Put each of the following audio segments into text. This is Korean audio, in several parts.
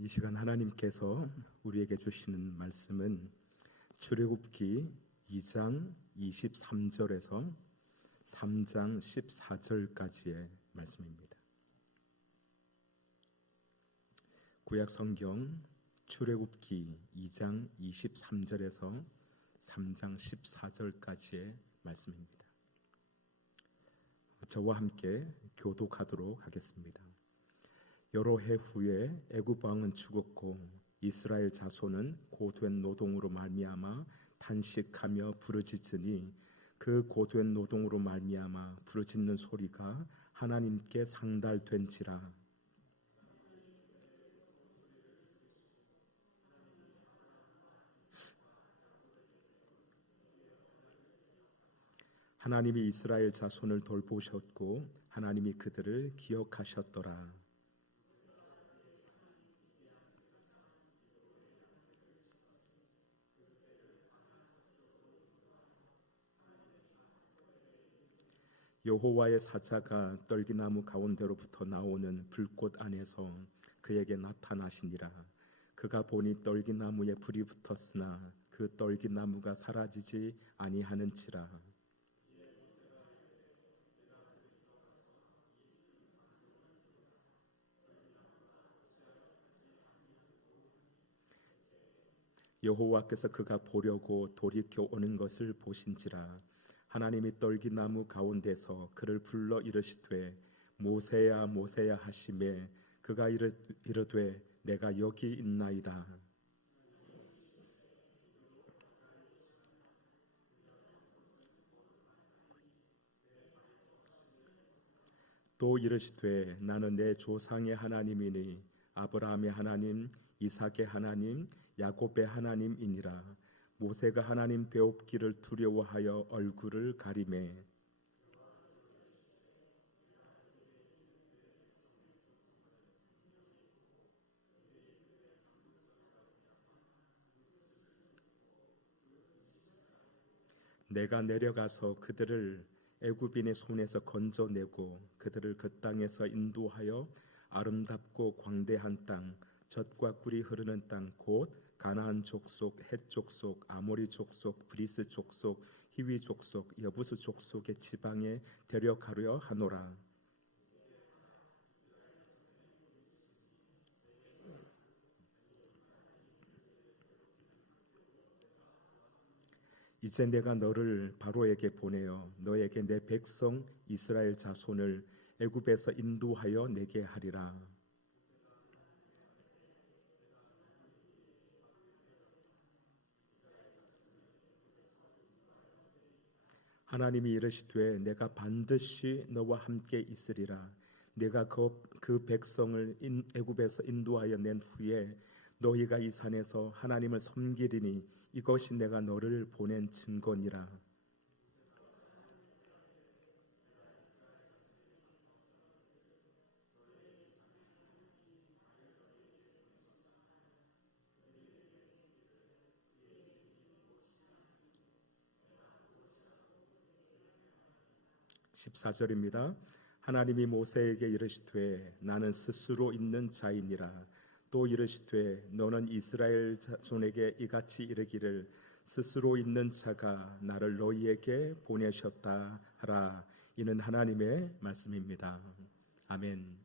이 시간 하나님께서 우리에게 주시는 말씀은 출애굽기 2장 23절에서 3장 14절까지의 말씀입니다. 구약 성경 출애굽기 2장 23절에서 3장 14절까지의 말씀입니다. 저와 함께 교독하도록 하겠습니다. 여러 해 후에 애굽 왕은 죽었고 이스라엘 자손은 고된 노동으로 말미암아 탄식하며 부르짖으니 그 고된 노동으로 말미암아 부르짖는 소리가 하나님께 상달된지라. 하나님이 이스라엘 자손을 돌보셨고 하나님이 그들을 기억하셨더라. 여호와의 사자가 떨기나무 가운데로부터 나오는 불꽃 안에서 그에게 나타나시니라. 그가 보니 떨기나무에 불이 붙었으나 그 떨기나무가 사라지지 아니하는지라. 여호와께서 그가 보려고 돌이켜 오는 것을 보신지라. 하나님이 떨기나무 가운데서 그를 불러 이르시되 모세야 모세야 하시매 그가 이르되 내가 여기 있나이다. 또 이르시되 나는 내 조상의 하나님이니 아브라함의 하나님 이삭의 하나님 야곱의 하나님이니라. 모세가 하나님 배웁기를 두려워하여 얼굴을 가리매 내가 내려가서 그들을 애굽인의 손에서 건져내고 그들을 그 땅에서 인도하여 아름답고 광대한 땅 젖과 꿀이 흐르는 땅 곧 가나안 족속, 헷 족속, 아모리 족속, 브리스 족속, 히위 족속, 여부스 족속의 지방에 데려가려 하노라. 이제 내가 너를 바로에게 보내어 너에게 내 백성 이스라엘 자손을 애굽에서 인도하여 내게 하리라. 하나님이 이르시되 내가 반드시 너와 함께 있으리라. 내가 그 백성을 애굽에서 인도하여 낸 후에 너희가 이 산에서 하나님을 섬기리니 이것이 내가 너를 보낸 증거니라. 14절입니다. 하나님이 모세에게 이르시되 나는 스스로 있는 자이니라. 또 이르시되 너는 이스라엘 자손에게 이같이 이르기를 스스로 있는 자가 나를 너희에게 보내셨다 하라. 이는 하나님의 말씀입니다. 아멘.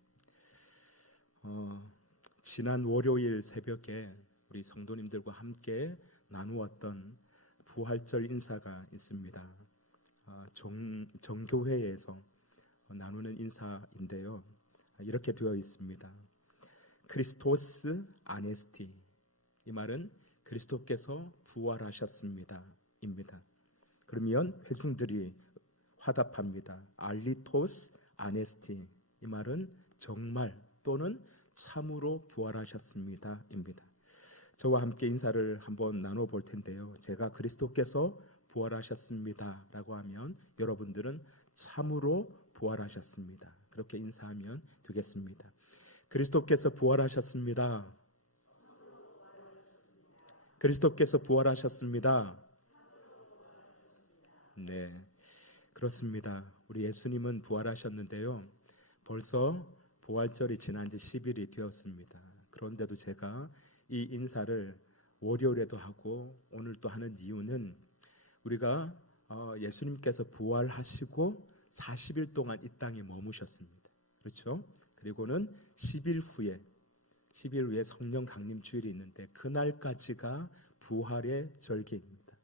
지난 월요일 새벽에 우리 성도님들과 함께 나누었던 부활절 인사가 있습니다. 정교회에서 나누는 인사인데요. 이렇게 되어 있습니다. 크리스토스 아네스티. 이 말은 그리스도께서 부활하셨습니다 입니다. 그러면 회중들이 화답합니다. 알리토스 아네스티. 이 말은 정말 또는 참으로 부활하셨습니다 입니다. 저와 함께 인사를 한번 나눠 볼 텐데요. 제가 그리스도께서 부활하셨습니다 라고 하면 여러분들은 참으로 부활하셨습니다. 그렇게 인사하면 되겠습니다. 그리스도께서 부활하셨습니다. 그리스도께서 부활하셨습니다. 네, 그렇습니다. 우리 예수님은 부활하셨는데요. 벌써 부활절이 지난 지 10일이 되었습니다. 그런데도 제가 이 인사를 월요일에도 하고 오늘 또 하는 이유는 우리가 예수님께서 부활하시고 40일 동안 이 땅에 머무셨습니다. 그렇죠? 그리고는 10일 후에 성령 강림 주일이 있는데 그날까지가 부활의 절기입니다.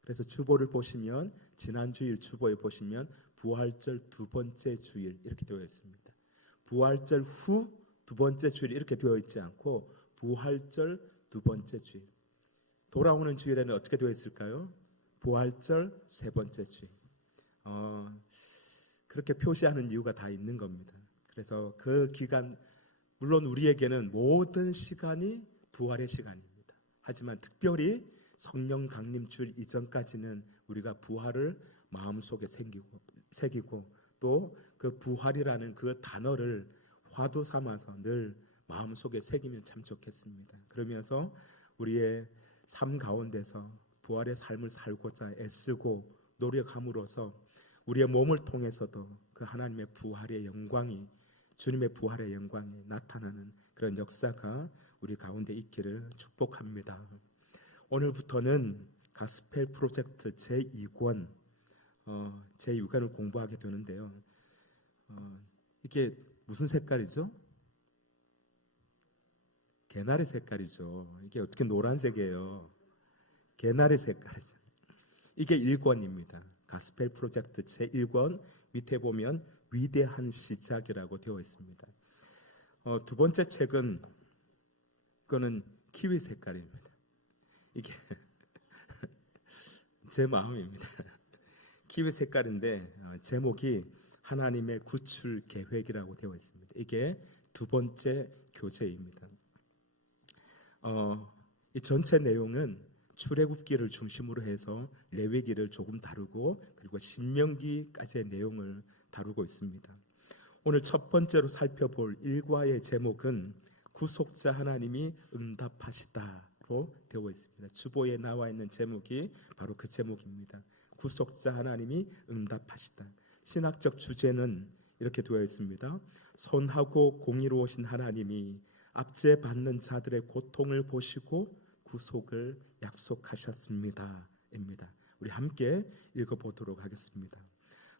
그래서 주보를 보시면 지난 주일 주보에 보시면 부활절 두 번째 주일 이렇게 되어 있습니다. 부활절 후 두 번째 주일 이렇게 되어 있지 않고 부활절 두 번째 주일. 돌아오는 주일에는 어떻게 되어 있을까요? 부활절 세 번째 주일. 그렇게 표시하는 이유가 다 있는 겁니다. 그래서 그 기간, 물론 우리에게는 모든 시간이 부활의 시간입니다. 하지만 특별히 성령 강림주일 이전까지는 우리가 부활을 마음속에 새기고 또 그 부활이라는 그 단어를 화두 삼아서 늘 마음속에 새기면 참 좋겠습니다. 그러면서 우리의 삶 가운데서 부활의 삶을 살고자 애쓰고 노력함으로써 우리의 몸을 통해서도 그 하나님의 부활의 영광이, 주님의 부활의 영광이 나타나는 그런 역사가 우리 가운데 있기를 축복합니다. 오늘부터는 가스펠 프로젝트 제2권을 공부하게 되는데요. 이게 무슨 색깔이죠? 개나리 색깔이죠. 이게 어떻게 노란색이에요? 개나리 색깔이죠. 이게 1권입니다. 가스펠 프로젝트 제1권 밑에 보면 위대한 시작이라고 되어 있습니다. 두 번째 책은 그거는 키위 색깔입니다. 이게 제 마음입니다. 키위 색깔인데 제목이 하나님의 구출 계획이라고 되어 있습니다. 이게 두 번째 교재입니다. 이 전체 내용은 출애굽기를 중심으로 해서 레위기를 조금 다루고 그리고 신명기까지의 내용을 다루고 있습니다. 오늘 첫 번째로 살펴볼 일과의 제목은 구속자 하나님이 응답하시다로 되어 있습니다. 주보에 나와 있는 제목이 바로 그 제목입니다. 구속자 하나님이 응답하시다. 신학적 주제는 이렇게 되어 있습니다. 선하고 공의로우신 하나님이 압제받는 자들의 고통을 보시고 구속을 약속하셨습니다. 입니다. 우리 함께 읽어보도록 하겠습니다.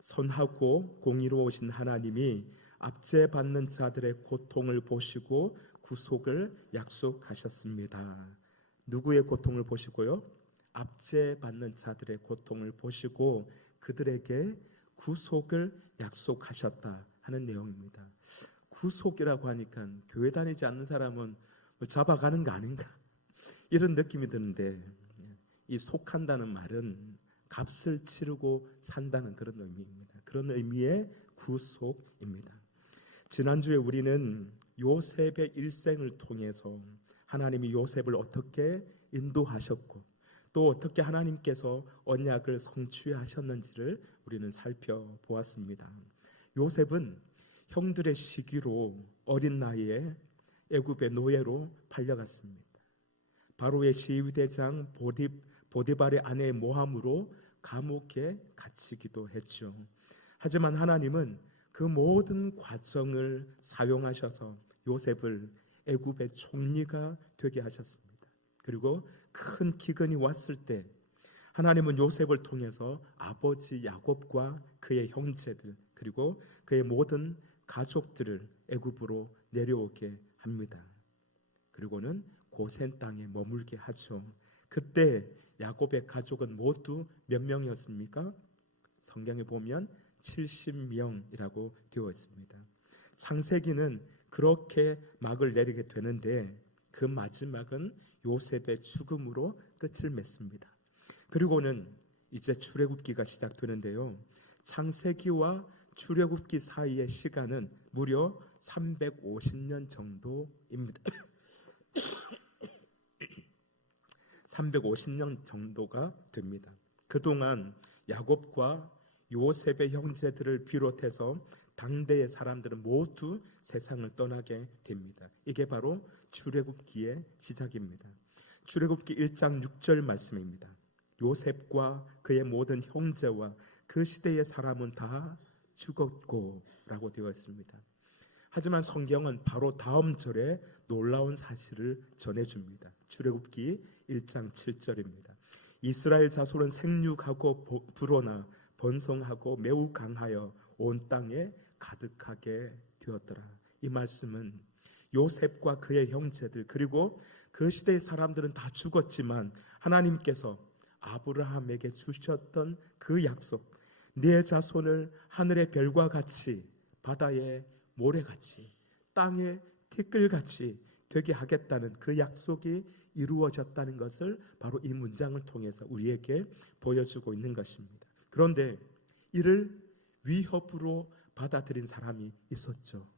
선하고 공의로우신 하나님이 압제받는 자들의 고통을 보시고 구속을 약속하셨습니다. 누구의 고통을 보시고요? 압제받는 자들의 고통을 보시고 그들에게 구속을 약속하셨다 하는 내용입니다. 구속이라고 하니까 교회 다니지 않는 사람은 잡아가는 거 아닌가 이런 느낌이 드는데 이 속한다는 말은 값을 치르고 산다는 그런 의미입니다. 그런 의미의 구속입니다. 지난주에 우리는 요셉의 일생을 통해서 하나님이 요셉을 어떻게 인도하셨고 또 어떻게 하나님께서 언약을 성취하셨는지를 우리는 살펴보았습니다. 요셉은 형들의 시기로 어린 나이에 애굽의 노예로 팔려갔습니다. 바로의 시위대장 보디발의 아내 모함으로 감옥에 갇히기도 했죠. 하지만 하나님은 그 모든 과정을 사용하셔서 요셉을 애굽의 총리가 되게 하셨습니다. 그리고 큰 기근이 왔을 때 하나님은 요셉을 통해서 아버지 야곱과 그의 형제들 그리고 그의 모든 가족들을 애굽으로 내려오게 합니다. 그리고는 고센 땅에 머물게 하죠. 그때 야곱의 가족은 모두 몇 명이었습니까? 성경에 보면 70명이라고 되어 있습니다. 창세기는 그렇게 막을 내리게 되는데 그 마지막은 요셉의 죽음으로 끝을 맺습니다. 그리고는 이제 출애굽기가 시작되는데요. 창세기와 출애굽기 사이의 시간은 무려 350년 정도입니다. 350년 정도가 됩니다. 그동안 야곱과 요셉의 형제들을 비롯해서 당대의 사람들은 모두 세상을 떠나게 됩니다. 이게 바로 출애굽기의 시작입니다. 출애굽기 1장 6절 말씀입니다. 요셉과 그의 모든 형제와 그 시대의 사람은 다 죽었고 라고 되어 있습니다. 하지만 성경은 바로 다음 절에 놀라운 사실을 전해줍니다. 출애굽기 1장 7절입니다. 이스라엘 자손은 생육하고 불어나 번성하고 매우 강하여 온 땅에 가득하게 되었더라. 이 말씀은 요셉과 그의 형제들 그리고 그 시대의 사람들은 다 죽었지만 하나님께서 아브라함에게 주셨던 그 약속, 네 자손을 하늘의 별과 같이 바다의 모래같이 땅의 티끌같이 되게 하겠다는 그 약속이 이루어졌다는 것을 바로 이 문장을 통해서 우리에게 보여주고 있는 것입니다. 그런데 이를 위협으로 받아들인 사람이 있었죠.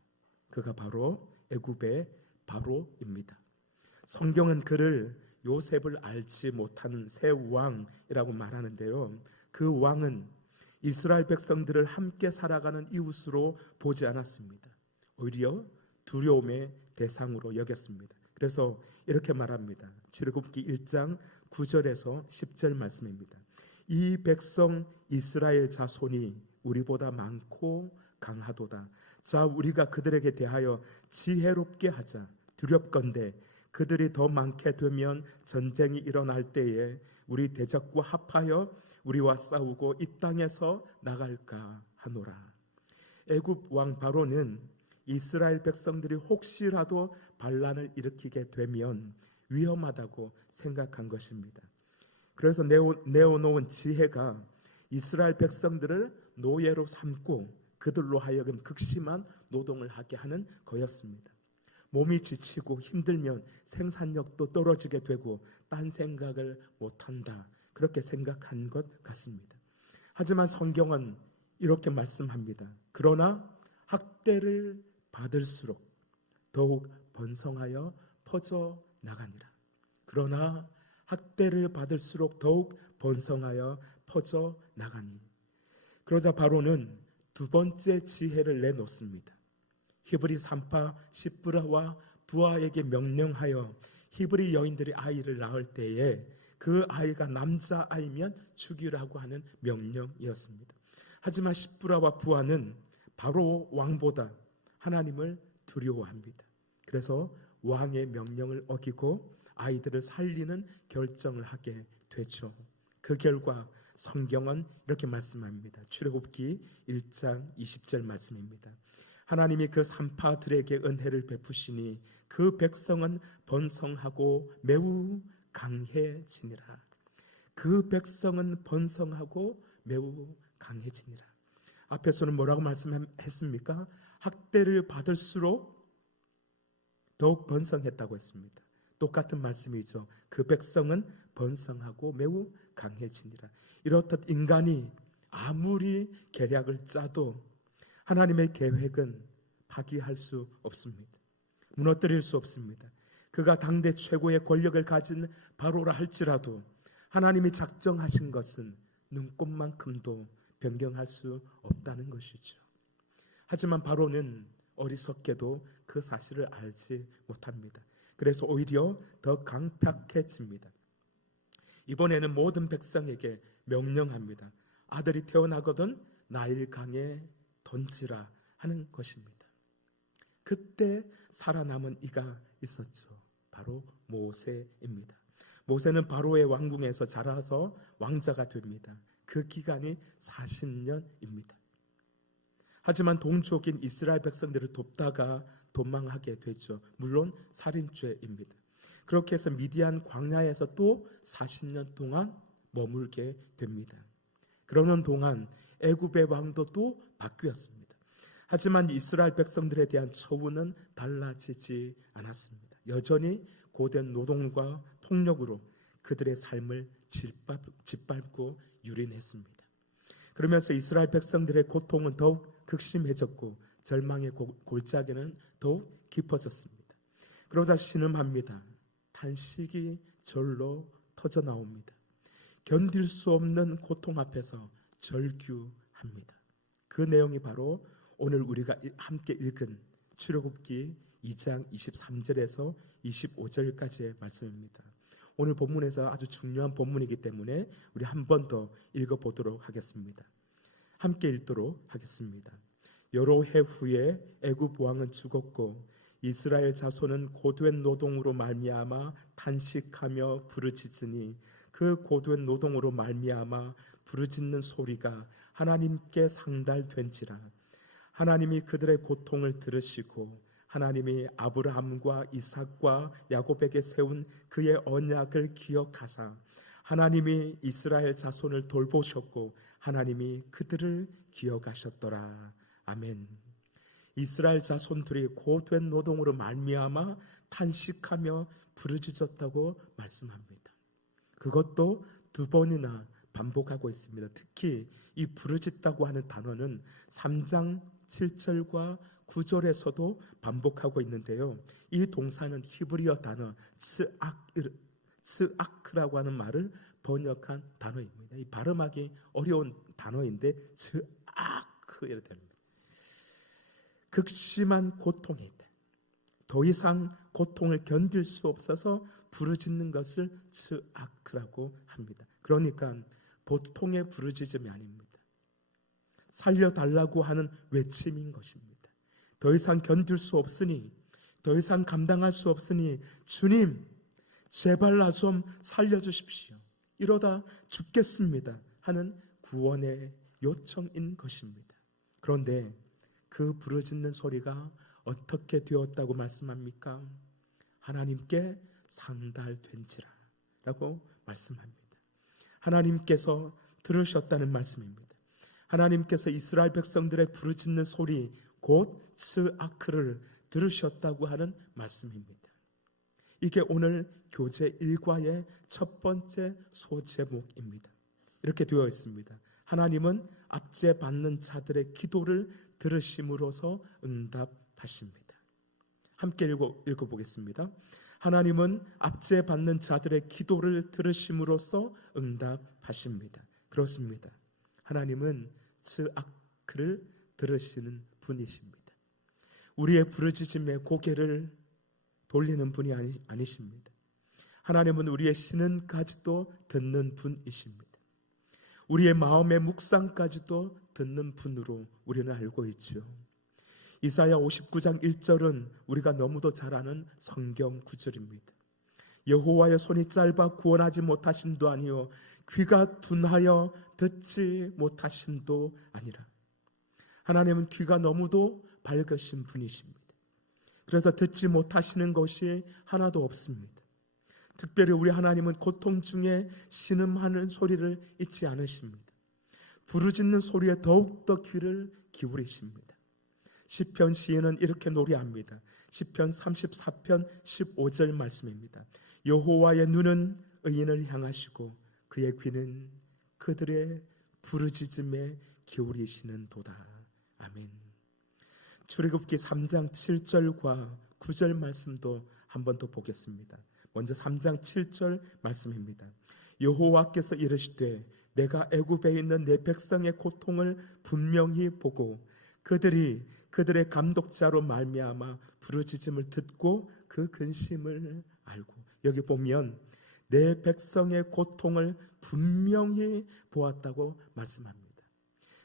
그가 바로 애굽의 바로입니다. 성경은 그를 요셉을 알지 못하는 새 왕이라고 말하는데요, 그 왕은 이스라엘 백성들을 함께 살아가는 이웃으로 보지 않았습니다. 오히려 두려움의 대상으로 여겼습니다. 그래서 이렇게 말합니다. 출애굽기 1장 9절에서 10절 말씀입니다. 이 백성 이스라엘 자손이 우리보다 많고 강하도다. 자, 우리가 그들에게 대하여 지혜롭게 하자. 두렵건대 그들이 더 많게 되면 전쟁이 일어날 때에 우리 대적과 합하여 우리와 싸우고 이 땅에서 나갈까 하노라. 애굽 왕 바로는 이스라엘 백성들이 혹시라도 반란을 일으키게 되면 위험하다고 생각한 것입니다. 그래서 내어놓은 지혜가 이스라엘 백성들을 노예로 삼고 그들로 하여금 극심한 노동을 하게 하는 거였습니다. 몸이 지치고 힘들면 생산력도 떨어지게 되고 딴 생각을 못한다, 그렇게 생각한 것 같습니다. 하지만 성경은 이렇게 말씀합니다. 그러나 학대를 받을수록 더욱 번성하여 퍼져 나가니라. 그러나 학대를 받을수록 더욱 번성하여 퍼져 나가니. 그러자 바로는 두 번째 지혜를 내놓습니다. 히브리 산파 시브라와 부하에게 명령하여 히브리 여인들이 아이를 낳을 때에 그 아이가 남자아이면 죽이라고 하는 명령이었습니다. 하지만 시브라와 부하는 바로 왕보다 하나님을 두려워합니다. 그래서 왕의 명령을 어기고 아이들을 살리는 결정을 하게 되죠. 그 결과 성경은 이렇게 말씀합니다. 출애굽기 1장 20절 말씀입니다. 하나님이 그 산파들에게 은혜를 베푸시니 그 백성은 번성하고 매우 강해지니라. 그 백성은 번성하고 매우 강해지니라. 앞에서는 뭐라고 말씀했습니까? 학대를 받을수록 더욱 번성했다고 했습니다. 똑같은 말씀이죠. 그 백성은 번성하고 매우 강해지니라. 이렇듯 인간이 아무리 계략을 짜도 하나님의 계획은 파기할 수 없습니다. 무너뜨릴 수 없습니다. 그가 당대 최고의 권력을 가진 바로라 할지라도 하나님이 작정하신 것은 눈꼽만큼도 변경할 수 없다는 것이죠. 하지만 바로는 어리석게도 그 사실을 알지 못합니다. 그래서 오히려 더 강팍해집니다. 이번에는 모든 백성에게 명령합니다. 아들이 태어나거든 나일강에 던지라 하는 것입니다. 그때 살아남은 이가 있었죠. 바로 모세입니다. 모세는 바로의 왕궁에서 자라서 왕자가 됩니다. 그 기간이 40년입니다. 하지만 동족인 이스라엘 백성들을 돕다가 도망하게 되죠. 물론 살인죄입니다. 그렇게 해서 미디안 광야에서 또 40년 동안 머물게 됩니다. 그러는 동안 애굽의 왕도 또 바뀌었습니다. 하지만 이스라엘 백성들에 대한 처우는 달라지지 않았습니다. 여전히 고된 노동과 폭력으로 그들의 삶을 짓밟고 유린했습니다. 그러면서 이스라엘 백성들의 고통은 더욱 극심해졌고 절망의 골짜기는 더욱 깊어졌습니다. 그러자 신음합니다. 탄식이 절로 터져 나옵니다. 견딜 수 없는 고통 앞에서 절규합니다. 그 내용이 바로 오늘 우리가 함께 읽은 출애굽기 2장 23절에서 25절까지의 말씀입니다. 오늘 본문에서 아주 중요한 본문이기 때문에 우리 한 번 더 읽어보도록 하겠습니다. 함께 읽도록 하겠습니다. 여러 해 후에 애굽 왕은 죽었고 이스라엘 자손은 고된 노동으로 말미암아 탄식하며 부르짖으니 그 고된 노동으로 말미암아 부르짖는 소리가 하나님께 상달된지라. 하나님이 그들의 고통을 들으시고 하나님이 아브라함과 이삭과 야곱에게 세운 그의 언약을 기억하사 하나님이 이스라엘 자손을 돌보셨고 하나님이 그들을 기억하셨더라. 아멘. 이스라엘 자손들이 고된 노동으로 말미암아 탄식하며 부르짖었다고 말씀합니다. 그것도 2번이나 반복하고 있습니다. 특히 이 부르짖다고 하는 단어는 3장 7절과 9절에서도 반복하고 있는데요. 이 동사는 히브리어 단어 츠아크라고 하는 말을 번역한 단어입니다. 이 발음하기 어려운 단어인데 츠아크 이렇게 됩니다. 극심한 고통이 있다. 더 이상 고통을 견딜 수 없어서 부르짖는 것을 츠아크라고 합니다. 그러니까 보통의 부르짖음이 아닙니다. 살려달라고 하는 외침인 것입니다. 더 이상 견딜 수 없으니, 더 이상 감당할 수 없으니 주님 제발 나 좀 살려주십시오. 이러다 죽겠습니다 하는 구원의 요청인 것입니다. 그런데 그 부르짖는 소리가 어떻게 되었다고 말씀합니까? 하나님께 상달된지라 라고 말씀합니다. 하나님께서 들으셨다는 말씀입니다. 하나님께서 이스라엘 백성들의 부르짖는 소리 곧 츠아크를 들으셨다고 하는 말씀입니다. 이게 오늘 교재 1과의 첫 번째 소제목입니다. 이렇게 되어 있습니다. 하나님은 압제받는 자들의 기도를 들으심으로써 응답하십니다. 함께 읽어보겠습니다. 하나님은 압제받는 자들의 기도를 들으심으로써 응답하십니다. 그렇습니다. 하나님은 츠아크를 들으시는 분이십니다. 우리의 부르짖음에 고개를 돌리는 분이 아니십니다. 하나님은 우리의 신음까지도 듣는 분이십니다. 우리의 마음의 묵상까지도 듣는 분으로 우리는 알고 있죠. 이사야 59장 1절은 우리가 너무도 잘 아는 성경 구절입니다. 여호와의 손이 짧아 구원하지 못하신도 아니요 귀가 둔하여 듣지 못하신도 아니라. 하나님은 귀가 너무도 밝으신 분이십니다. 그래서 듣지 못하시는 것이 하나도 없습니다. 특별히 우리 하나님은 고통 중에 신음하는 소리를 잊지 않으십니다. 부르짖는 소리에 더욱더 귀를 기울이십니다. 시편 시인은 이렇게 노래합니다. 시편 34편 15절 말씀입니다. 여호와의 눈은 의인을 향하시고 그의 귀는 그들의 부르짖음에 기울이시는 도다. 아멘. 출애굽기 3장 7절과 9절 말씀도 한 번 더 보겠습니다. 먼저 3장 7절 말씀입니다. 여호와께서 이르시되 내가 애굽에 있는 내 백성의 고통을 분명히 보고 그들이 그들의 감독자로 말미암아 부르짖음을 듣고 그 근심을 알고. 여기 보면 내 백성의 고통을 분명히 보았다고 말씀합니다.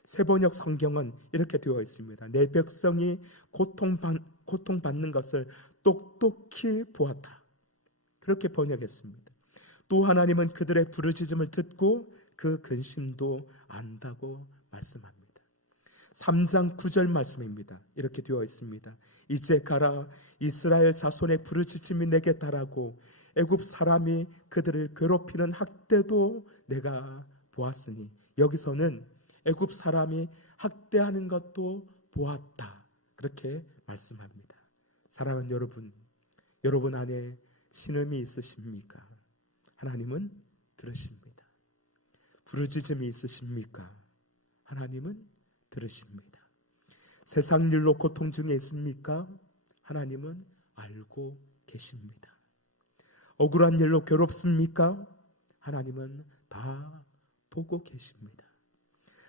세번역 성경은 이렇게 되어 있습니다. 내 백성이 고통받는 것을 똑똑히 보았다. 그렇게 번역했습니다. 또 하나님은 그들의 부르짖음을 듣고 그 근심도 안다고 말씀합니다. 3장 9절 말씀입니다. 이렇게 되어 있습니다. 이제 가라 이스라엘 자손의 부르짖음이 내게 달하고 애굽 사람이 그들을 괴롭히는 학대도 내가 보았으니. 여기서는 애굽 사람이 학대하는 것도 보았다. 그렇게 말씀합니다. 사랑하는 여러분, 여러분 안에 신음이 있으십니까? 하나님은 들으십니다. 부르짖음이 있으십니까? 하나님은 들으십니다. 세상 일로 고통 중에 있습니까? 하나님은 알고 계십니다. 억울한 일로 괴롭습니까? 하나님은 다 보고 계십니다.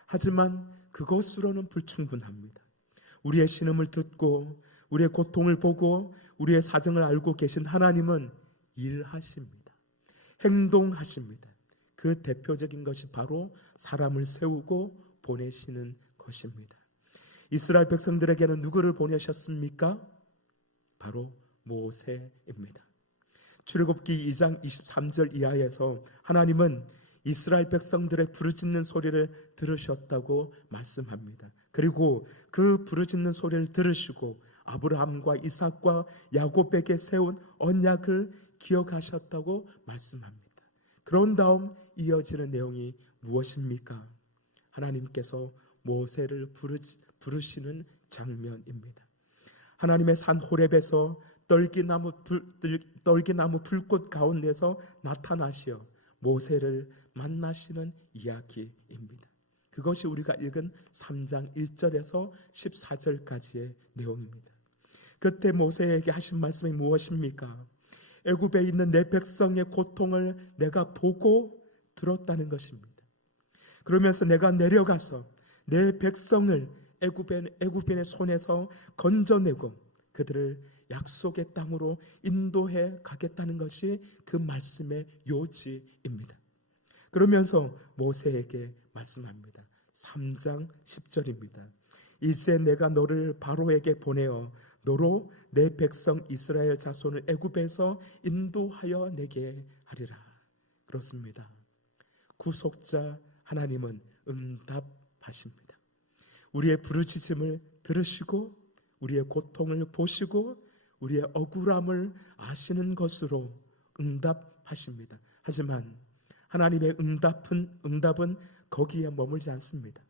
하지만 그것으로는 불충분합니다. 우리의 신음을 듣고 우리의 고통을 보고 우리의 사정을 알고 계신 하나님은 일하십니다. 행동하십니다. 그 대표적인 것이 바로 사람을 세우고 보내시는 것입니다. 이스라엘 백성들에게는 누구를 보내셨습니까? 바로 모세입니다. 출애굽기 2장 23절 이하에서 하나님은 이스라엘 백성들의 부르짖는 소리를 들으셨다고 말씀합니다. 그리고 그 부르짖는 소리를 들으시고 아브라함과 이삭과 야곱에게 세운 언약을 기억하셨다고 말씀합니다. 그런 다음 이어지는 내용이 무엇입니까? 하나님께서 모세를 부르시는 장면입니다. 하나님의 산 호렙에서 떨기나무 불꽃 가운데서 나타나시어 모세를 만나시는 이야기입니다. 그것이 우리가 읽은 3장 1절에서 14절까지의 내용입니다. 그때 모세에게 하신 말씀이 무엇입니까? 애굽에 있는 내 백성의 고통을 내가 보고 들었다는 것입니다. 그러면서 내가 내려가서 내 백성을 애굽인의 손에서 건져내고 그들을 약속의 땅으로 인도해 가겠다는 것이 그 말씀의 요지입니다. 그러면서 모세에게 말씀합니다. 3장 10절입니다. 이제 내가 너를 바로에게 보내어 너로 내 백성 이스라엘 자손을 애굽에서 인도하여 내게 하리라. 그렇습니다. 구속자 하나님은 응답하십니다. 우리의 부르짖음을 들으시고 우리의 고통을 보시고 우리의 억울함을 아시는 것으로 응답하십니다. 하지만 하나님의 응답은 거기에 머물지 않습니다.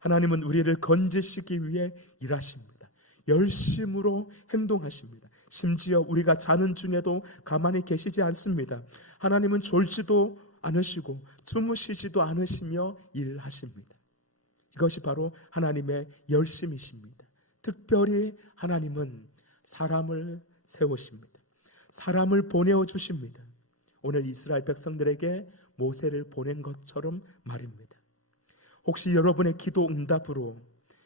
하나님은 우리를 건지시기 위해 일하십니다. 열심으로 행동하십니다. 심지어 우리가 자는 중에도 가만히 계시지 않습니다. 하나님은 졸지도 않으시고 주무시지도 않으시며 일하십니다. 이것이 바로 하나님의 열심이십니다. 특별히 하나님은 사람을 세우십니다. 사람을 보내어 주십니다. 오늘 이스라엘 백성들에게 모세를 보낸 것처럼 말입니다. 혹시 여러분의 기도 응답으로,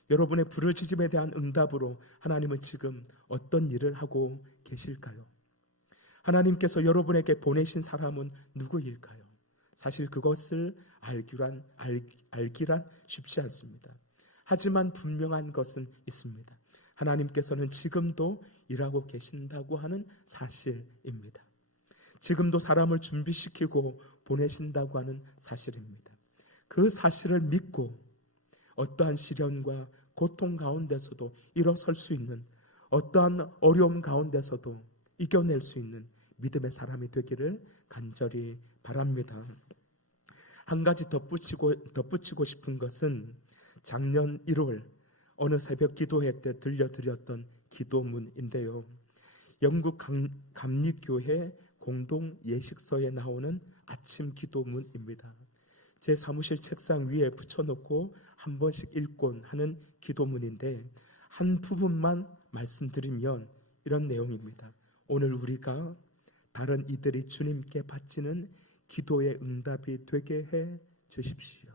여러분의 부르짖음에 대한 응답으로 하나님은 지금 어떤 일을 하고 계실까요? 하나님께서 여러분에게 보내신 사람은 누구일까요? 사실 그것을 알기란 쉽지 않습니다. 하지만 분명한 것은 있습니다. 하나님께서는 지금도 일하고 계신다고 하는 사실입니다. 지금도 사람을 준비시키고 보내신다고 하는 사실입니다. 그 사실을 믿고 어떠한 시련과 고통 가운데서도 일어설 수 있는, 어떠한 어려움 가운데서도 이겨낼 수 있는 믿음의 사람이 되기를 간절히 바랍니다. 한 가지 덧붙이고 싶은 것은 작년 1월 어느 새벽 기도회 때 들려드렸던 기도문인데요. 영국 감리교회 공동 예식서에 나오는 아침 기도문입니다. 제 사무실 책상 위에 붙여놓고 한 번씩 읽곤 하는 기도문인데 한 부분만 말씀드리면 이런 내용입니다. 오늘 우리가 다른 이들이 주님께 바치는 기도의 응답이 되게 해 주십시오.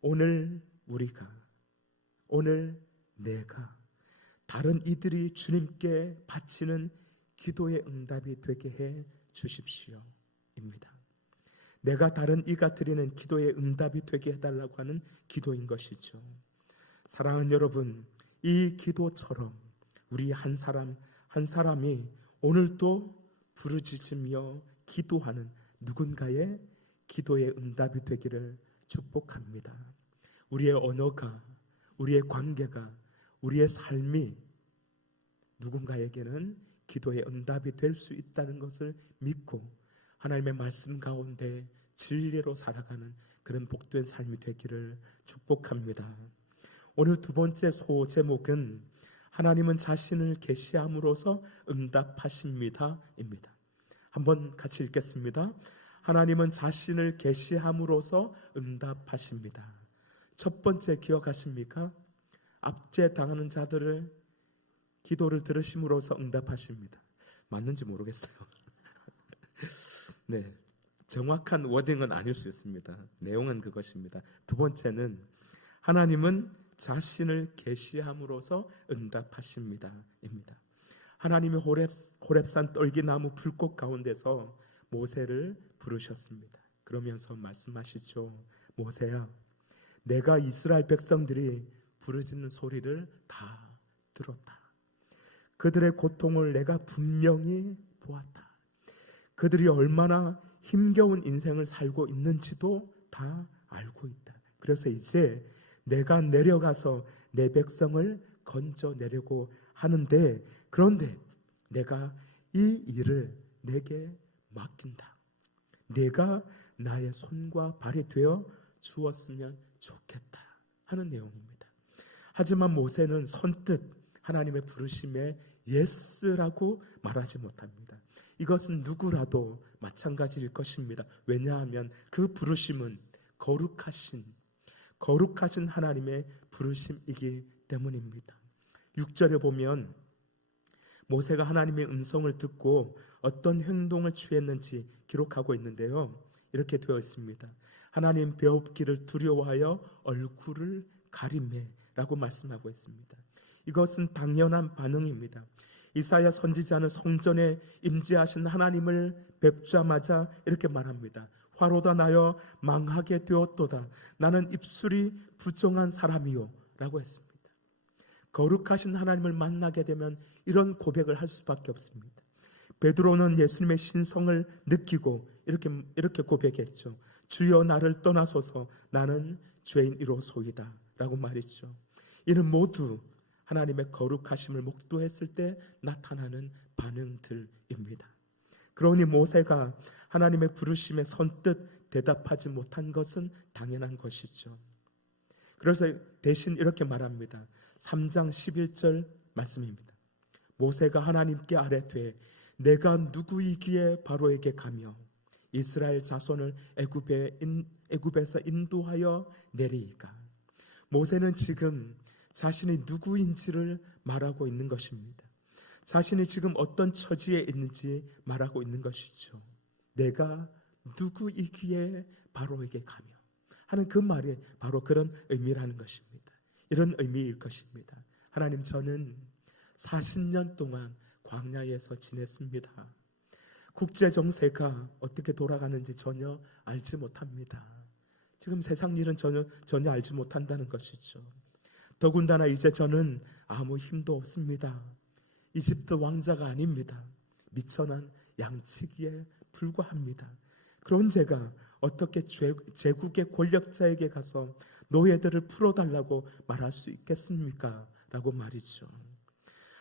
오늘 내가 다른 이들이 주님께 바치는 기도의 응답이 되게 해 주십시오. 입니다. 내가 다른 이가 드리는 기도의 응답이 되게 해달라고 하는 기도인 것이죠. 사랑하는 여러분, 이 기도처럼 우리 한 사람이 오늘도 부르짖으며 기도하는 누군가의 기도의 응답이 되기를 축복합니다. 우리의 언어가, 우리의 관계가, 우리의 삶이 누군가에게는 기도의 응답이 될 수 있다는 것을 믿고 하나님의 말씀 가운데 진리로 살아가는 그런 복된 삶이 되기를 축복합니다. 오늘 두 번째 소제목은 하나님은 자신을 계시함으로써 응답하십니다 입니다. 한번 같이 읽겠습니다. 하나님은 자신을 계시함으로써 응답하십니다. 첫 번째 기억하십니까? 압제당하는 자들을 기도를 들으심으로써 응답하십니다. 맞는지 모르겠어요. 네, 정확한 워딩은 아닐 수 있습니다. 내용은 그것입니다. 두 번째는 하나님은 자신을 계시함으로써 응답하십니다 입니다. 하나님이 호렙산 떨기나무 불꽃 가운데서 모세를 부르셨습니다. 그러면서 말씀하시죠. 모세야, 내가 이스라엘 백성들이 부르짖는 소리를 다 들었다. 그들의 고통을 내가 분명히 보았다. 그들이 얼마나 힘겨운 인생을 살고 있는지도 다 알고 있다. 그래서 이제 내가 내려가서 내 백성을 건져내려고 하는데, 그런데 내가 이 일을 내게 맡긴다. 내가 나의 손과 발이 되어 주었으면 좋겠다 하는 내용입니다. 하지만 모세는 선뜻 하나님의 부르심에 예스라고 말하지 못합니다. 이것은 누구라도 마찬가지일 것입니다. 왜냐하면 그 부르심은 거룩하신 하나님의 부르심이기 때문입니다. 6절에 보면 모세가 하나님의 음성을 듣고 어떤 행동을 취했는지 기록하고 있는데요, 이렇게 되어 있습니다. 하나님 배웁기를 두려워하여 얼굴을 가리매 라고 말씀하고 있습니다. 이것은 당연한 반응입니다. 이사야 선지자는 성전에 임재하신 하나님을 뵙자마자 이렇게 말합니다. 화로다 나여 망하게 되었도다. 나는 입술이 부정한 사람이요 라고 했습니다. 거룩하신 하나님을 만나게 되면 이런 고백을 할 수밖에 없습니다. 베드로는 예수님의 신성을 느끼고 이렇게 고백했죠. 주여 나를 떠나소서, 나는 죄인이로소이다 라고 말했죠. 이는 모두 하나님의 거룩하심을 목도했을 때 나타나는 반응들입니다. 그러니 모세가 하나님의 부르심에 선뜻 대답하지 못한 것은 당연한 것이죠. 그래서 대신 이렇게 말합니다. 3장 11절 말씀입니다. 모세가 하나님께 아뢰되 내가 누구이기에 바로에게 가며 이스라엘 자손을 애굽에서 인도하여 내리이까. 모세는 지금 자신이 누구인지를 말하고 있는 것입니다. 자신이 지금 어떤 처지에 있는지 말하고 있는 것이죠. 내가 누구이기에 바로에게 가며 하는 그 말이 바로 그런 의미라는 것입니다. 이런 의미일 것입니다. 하나님, 저는 40년 동안 광야에서 지냈습니다. 국제 정세가 어떻게 돌아가는지 전혀 알지 못합니다. 지금 세상 일은 전혀 알지 못한다는 것이죠. 더군다나 이제 저는 아무 힘도 없습니다. 이집트 왕자가 아닙니다. 미천한 양치기에 불과합니다. 그런 제가 어떻게 제국의 권력자에게 가서 노예들을 풀어달라고 말할 수 있겠습니까? 라고 말이죠.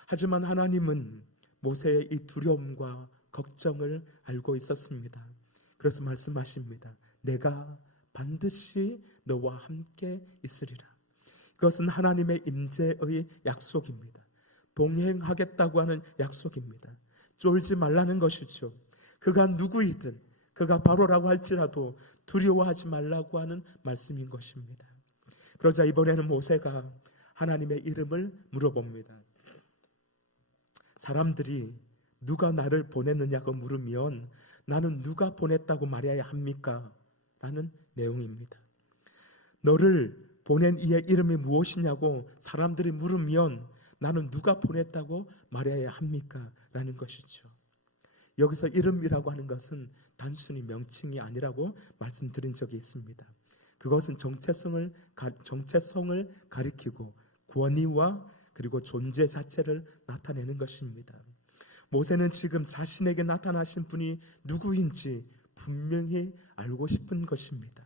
하지만 하나님은 모세의 이 두려움과 걱정을 알고 있었습니다. 그래서 말씀하십니다. 내가 반드시 너와 함께 있으리라. 그것은 하나님의 임재의 약속입니다. 동행하겠다고 하는 약속입니다. 쫄지 말라는 것이죠. 그가 누구이든 그가 바로라고 할지라도 두려워하지 말라고 하는 말씀인 것입니다. 그러자 이번에는 모세가 하나님의 이름을 물어봅니다. 사람들이 누가 나를 보냈느냐고 물으면 나는 누가 보냈다고 말해야 합니까? 라는 내용입니다. 너를 보낸 이의 이름이 무엇이냐고 사람들이 물으면 나는 누가 보냈다고 말해야 합니까? 라는 것이죠. 여기서 이름이라고 하는 것은 단순히 명칭이 아니라고 말씀드린 적이 있습니다. 그것은 정체성을 가리키고 권위와 그리고 존재 자체를 나타내는 것입니다. 모세는 지금 자신에게 나타나신 분이 누구인지 분명히 알고 싶은 것입니다.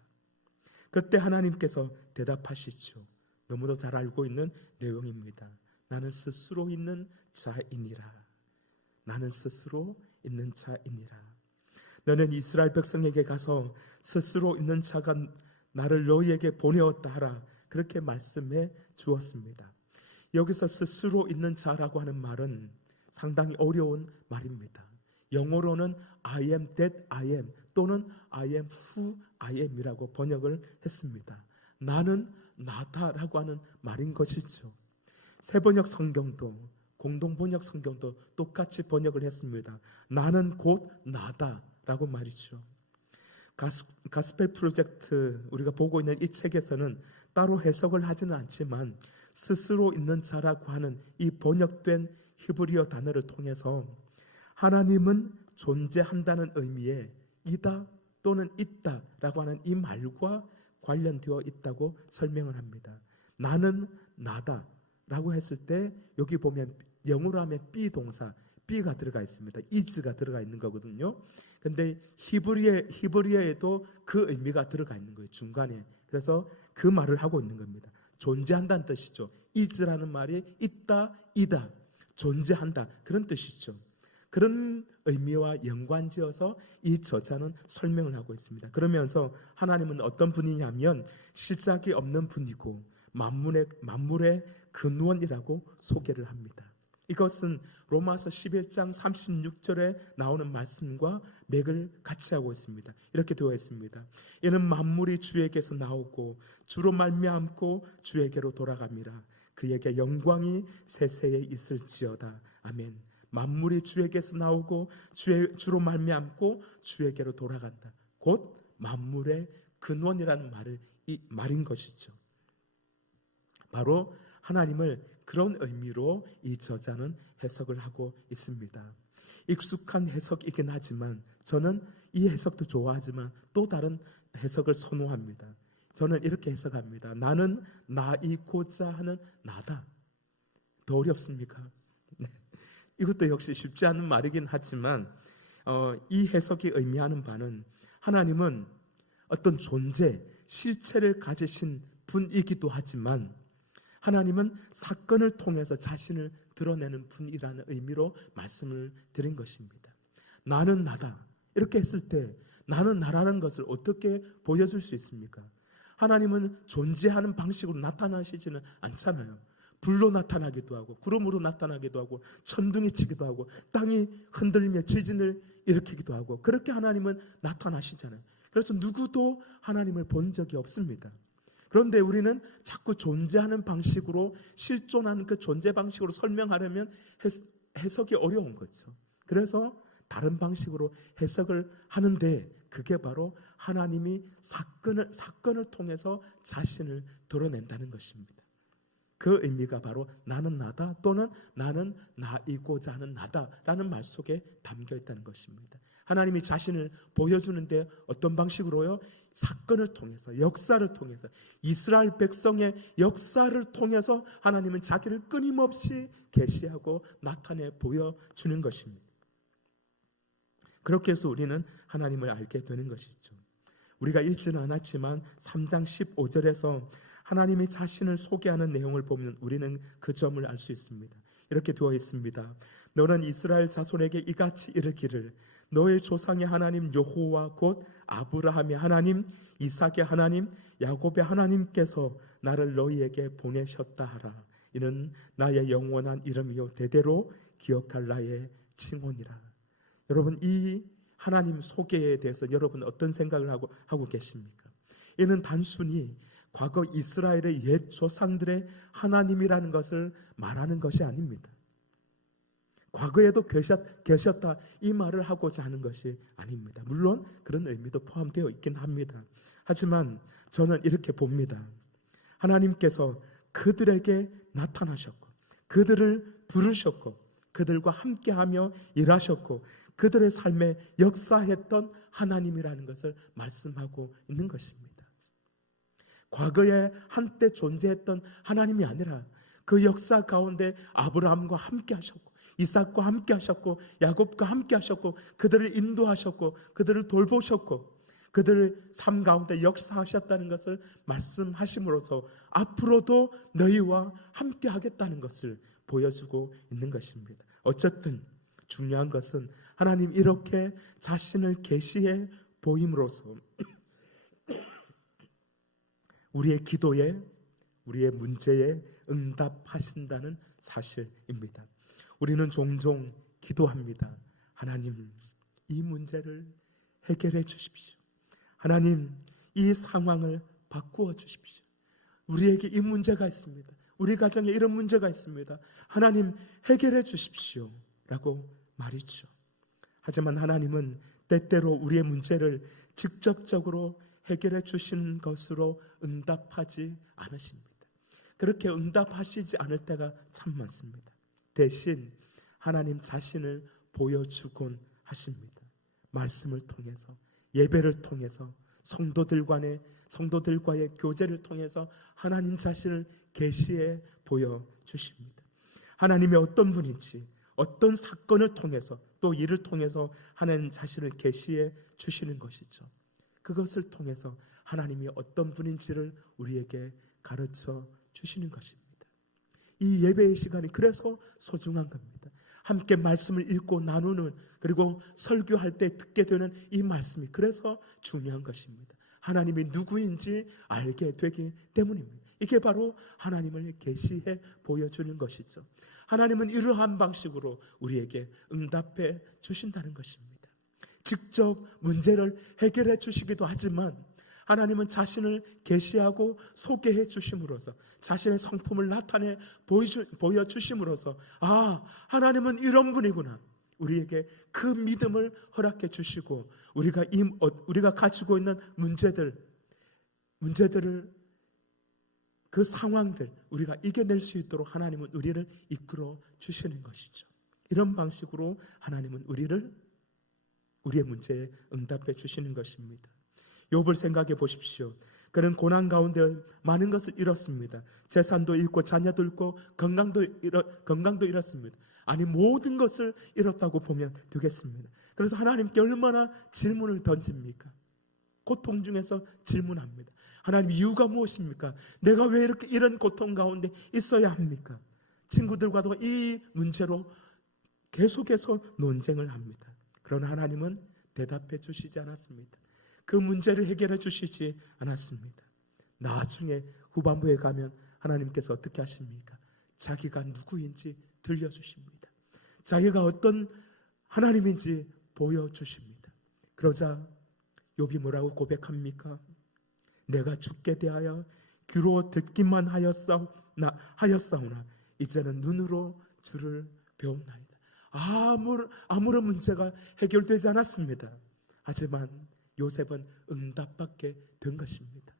그때 하나님께서 대답하시죠. 너무도 잘 알고 있는 내용입니다. 나는 스스로 있는 자이니라. 나는 스스로 있는 자이니라. 너는 이스라엘 백성에게 가서 스스로 있는 자가 나를 너희에게 보내었다 하라. 그렇게 말씀해 주었습니다. 여기서 스스로 있는 자라고 하는 말은 상당히 어려운 말입니다. 영어로는 I am that I am 또는 I am who I am 이라고 번역을 했습니다. 나는 나다라고 하는 말인 것이죠. 새번역 성경도 공동번역 성경도 똑같이 번역을 했습니다. 나는 곧 나다라고 말이죠. 가스펠 프로젝트 우리가 보고 있는 이 책에서는 따로 해석을 하지는 않지만 스스로 있는 자라고 하는 이 번역된 히브리어 단어를 통해서 하나님은 존재한다는 의미의 이다 또는 있다라고 하는 이 말과 관련되어 있다고 설명을 합니다. 나는 나다 라고 했을 때 여기 보면 영어로 하면 비동사 B가 들어가 있습니다. is가 들어가 있는 거거든요. 근데 히브리어에도 그 의미가 들어가 있는 거예요. 중간에. 그래서 그 말을 하고 있는 겁니다. 존재한다는 뜻이죠. is라는 말이 있다, 이다, 존재한다 그런 뜻이죠. 그런 의미와 연관지어서 이 저자는 설명을 하고 있습니다. 그러면서 하나님은 어떤 분이냐면 시작이 없는 분이고 만물의 근원이라고 소개를 합니다. 이것은 로마서 11장 36절에 나오는 말씀과 맥을 같이 하고 있습니다. 이렇게 되어 있습니다. 이는 만물이 주에게서 나오고 주로 말미암고 주에게로 돌아갑니다. 그에게 영광이 세세에 있을지어다. 아멘. 만물이 주에게서 나오고 주로 말미암고 주에게로 돌아간다. 곧 만물의 근원이라는 말인 것이죠. 바로 하나님을 그런 의미로 이 저자는 해석을 하고 있습니다. 익숙한 해석이긴 하지만 저는 이 해석도 좋아하지만 또 다른 해석을 선호합니다. 저는 이렇게 해석합니다. 나는 나이고자 하는 나다. 더 어렵습니까? 네. 이것도 역시 쉽지 않은 말이긴 하지만 이 해석이 의미하는 바는 하나님은 어떤 존재, 실체를 가지신 분이기도 하지만 하나님은 사건을 통해서 자신을 드러내는 분이라는 의미로 말씀을 드린 것입니다. 나는 나다. 이렇게 했을 때 나는 나라는 것을 어떻게 보여줄 수 있습니까? 하나님은 존재하는 방식으로 나타나시지는 않잖아요. 불로 나타나기도 하고 구름으로 나타나기도 하고 천둥이 치기도 하고 땅이 흔들리며 지진을 일으키기도 하고 그렇게 하나님은 나타나시잖아요. 그래서 누구도 하나님을 본 적이 없습니다. 그런데 우리는 자꾸 존재하는 방식으로 실존하는 그 존재 방식으로 설명하려면 해석이 어려운 거죠. 그래서 다른 방식으로 해석을 하는데 그게 바로 하나님이 사건을 통해서 자신을 드러낸다는 것입니다. 그 의미가 바로 나는 나다 또는 나는 나이고자 하는 나다라는 말 속에 담겨 있다는 것입니다. 하나님이 자신을 보여주는데 어떤 방식으로요? 사건을 통해서, 역사를 통해서, 이스라엘 백성의 역사를 통해서 하나님은 자기를 끊임없이 계시하고 나타내 보여주는 것입니다. 그렇게 해서 우리는 하나님을 알게 되는 것이죠. 우리가 읽지는 않았지만 3장 15절에서 하나님이 자신을 소개하는 내용을 보면 우리는 그 점을 알 수 있습니다. 이렇게 되어 있습니다. 너는 이스라엘 자손에게 이같이 이르기를 너의 조상의 하나님 여호와 곧 아브라함의 하나님, 이삭의 하나님, 야곱의 하나님께서 나를 너희에게 보내셨다 하라. 이는 나의 영원한 이름이요 대대로 기억할 나의 칭호니라. 여러분, 이 하나님 소개에 대해서 여러분 어떤 생각을 하고 계십니까? 이는 단순히 과거 이스라엘의 옛 조상들의 하나님이라는 것을 말하는 것이 아닙니다. 과거에도 계셨다 이 말을 하고자 하는 것이 아닙니다. 물론 그런 의미도 포함되어 있긴 합니다. 하지만 저는 이렇게 봅니다. 하나님께서 그들에게 나타나셨고 그들을 부르셨고 그들과 함께하며 일하셨고 그들의 삶에 역사했던 하나님이라는 것을 말씀하고 있는 것입니다. 과거에 한때 존재했던 하나님이 아니라 그 역사 가운데 아브라함과 함께 하셨고 이삭과 함께 하셨고 야곱과 함께 하셨고 그들을 인도하셨고 그들을 돌보셨고 그들의 삶 가운데 역사하셨다는 것을 말씀하심으로써 앞으로도 너희와 함께 하겠다는 것을 보여주고 있는 것입니다. 어쨌든 중요한 것은 하나님 이렇게 자신을 계시해 보임으로써 우리의 기도에 우리의 문제에 응답하신다는 사실입니다. 우리는 종종 기도합니다. 하나님, 이 문제를 해결해 주십시오. 하나님, 이 상황을 바꾸어 주십시오. 우리에게 이 문제가 있습니다. 우리 가정에 이런 문제가 있습니다. 하나님, 해결해 주십시오. 라고 말이죠. 하지만 하나님은 때때로 우리의 문제를 직접적으로 해결해 주신 것으로 응답하지 않으십니다. 그렇게 응답하시지 않을 때가 참 많습니다. 대신 하나님 자신을 보여주곤 하십니다. 말씀을 통해서, 예배를 통해서, 성도들과의 교제를 통해서 하나님 자신을 계시해 보여 주십니다. 하나님이 어떤 분인지, 어떤 사건을 통해서, 또 이를 통해서 하나님 자신을 계시해 주시는 것이죠. 그것을 통해서 하나님이 어떤 분인지를 우리에게 가르쳐 주시는 것입니다. 이 예배의 시간이 그래서 소중한 겁니다. 함께 말씀을 읽고 나누는, 그리고 설교할 때 듣게 되는 이 말씀이 그래서 중요한 것입니다. 하나님이 누구인지 알게 되기 때문입니다. 이게 바로 하나님을 계시해 보여주는 것이죠. 하나님은 이러한 방식으로 우리에게 응답해 주신다는 것입니다. 직접 문제를 해결해 주시기도 하지만 하나님은 자신을 계시하고 소개해 주심으로써, 자신의 성품을 나타내 보여주심으로써, 하나님은 이런 분이구나, 우리에게 그 믿음을 허락해 주시고, 우리가 가지고 있는 문제들을, 그 상황들 우리가 이겨낼 수 있도록 하나님은 우리를 이끌어 주시는 것이죠. 이런 방식으로 하나님은 우리의 문제에 응답해 주시는 것입니다. 욥을 생각해 보십시오. 그는 고난 가운데 많은 것을 잃었습니다. 재산도 잃고 자녀도 잃고 건강도 잃었습니다. 아니, 모든 것을 잃었다고 보면 되겠습니다. 그래서 하나님께 얼마나 질문을 던집니까? 고통 중에서 질문합니다. 하나님, 이유가 무엇입니까? 내가 왜 이런 고통 가운데 있어야 합니까? 친구들과도 이 문제로 계속해서 논쟁을 합니다. 그러나 하나님은 대답해 주시지 않았습니다. 그 문제를 해결해 주시지 않았습니다. 나중에 후반부에 가면 하나님께서 어떻게 하십니까? 자기가 누구인지 들려주십니다. 자기가 어떤 하나님인지 보여주십니다. 그러자 욥이 뭐라고 고백합니까? 내가 주께 대하여 귀로 듣기만 하였사오나 이제는 눈으로 주를 배웠나이다. 아무런 문제가 해결되지 않았습니다. 하지만 요셉은 응답받게 된 것입니다.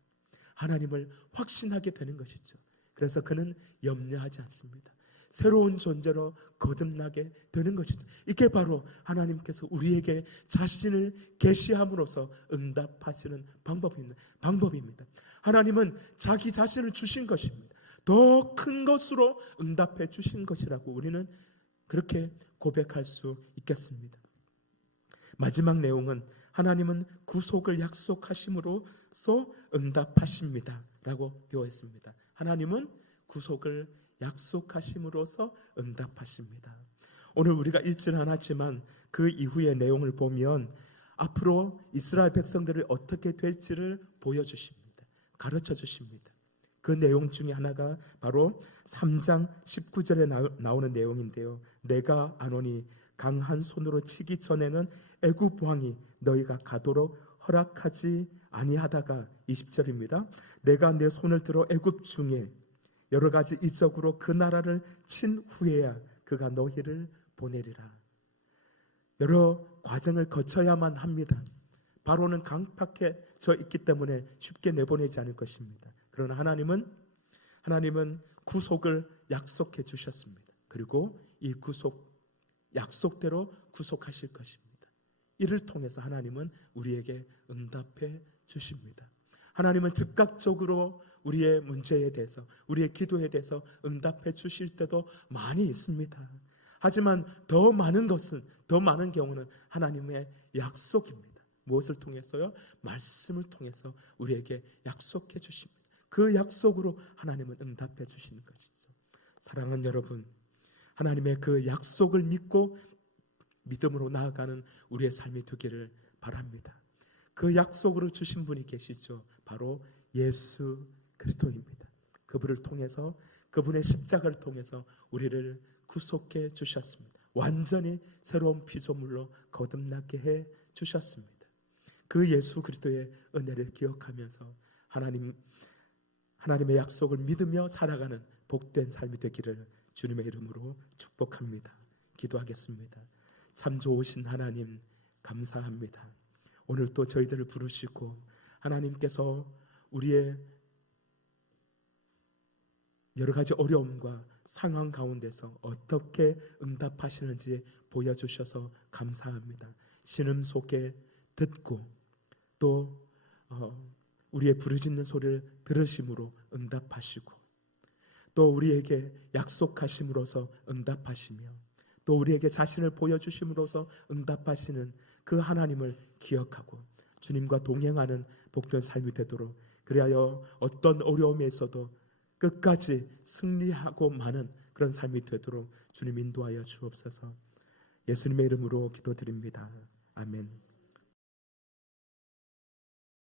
하나님을 확신하게 되는 것이죠. 그래서 그는 염려하지 않습니다. 새로운 존재로 거듭나게 되는 것이죠. 이게 바로 하나님께서 우리에게 자신을 계시함으로써 응답하시는 방법입니다. 하나님은 자기 자신을 주신 것입니다. 더 큰 것으로 응답해 주신 것이라고 우리는 그렇게 고백할 수 있겠습니다. 마지막 내용은 하나님은 구속을 약속하심으로써 응답하십니다 라고 되어 있습니다. 하나님은 구속을 약속하심으로써 응답하십니다. 오늘 우리가 읽지는 않았지만 그 이후의 내용을 보면 앞으로 이스라엘 백성들이 어떻게 될지를 보여주십니다. 가르쳐 주십니다. 그 내용 중에 하나가 바로 3장 19절에 나오는 내용인데요. 내가 아노니 강한 손으로 치기 전에는 애굽 왕이 너희가 가도록 허락하지 아니하다가 20절입니다. 내가 내 손을 들어 애굽 중에 여러 가지 이적으로 그 나라를 친 후에야 그가 너희를 보내리라. 여러 과정을 거쳐야만 합니다. 바로는 강팍해져 있기 때문에 쉽게 내보내지 않을 것입니다. 그러나 하나님은 구속을 약속해 주셨습니다. 그리고 이 약속대로 구속하실 것입니다. 이를 통해서 하나님은 우리에게 응답해 주십니다. 하나님은 즉각적으로 우리의 문제에 대해서, 우리의 기도에 대해서 응답해 주실 때도 많이 있습니다. 하지만 더 많은 경우는 하나님의 약속입니다. 무엇을 통해서요? 말씀을 통해서 우리에게 약속해 주십니다. 그 약속으로 하나님은 응답해 주시는 것이죠. 사랑하는 여러분, 하나님의 그 약속을 믿고 믿음으로 나아가는 우리의 삶이 되기를 바랍니다. 그 약속으로 주신 분이 계시죠. 바로 예수 그리스도입니다. 그분을 통해서, 그분의 십자가를 통해서 우리를 구속해 주셨습니다. 완전히 새로운 피조물로 거듭나게 해 주셨습니다. 그 예수 그리스도의 은혜를 기억하면서 하나님의 약속을 믿으며 살아가는 복된 삶이 되기를 주님의 이름으로 축복합니다. 기도하겠습니다. 참 좋으신 하나님, 감사합니다. 오늘 또 저희들을 부르시고 하나님께서 우리의 여러 가지 어려움과 상황 가운데서 어떻게 응답하시는지 보여주셔서 감사합니다. 신음속에 듣고 또 우리의 부르짖는 소리를 들으심으로 응답하시고, 또 우리에게 약속하심으로써 응답하시며 또 우리에게 자신을 보여주심으로써 응답하시는 그 하나님을 기억하고 주님과 동행하는 복된 삶이 되도록, 그리하여 어떤 어려움에서도 끝까지 승리하고 마는 그런 삶이 되도록 주님 인도하여 주옵소서. 예수님의 이름으로 기도드립니다. 아멘.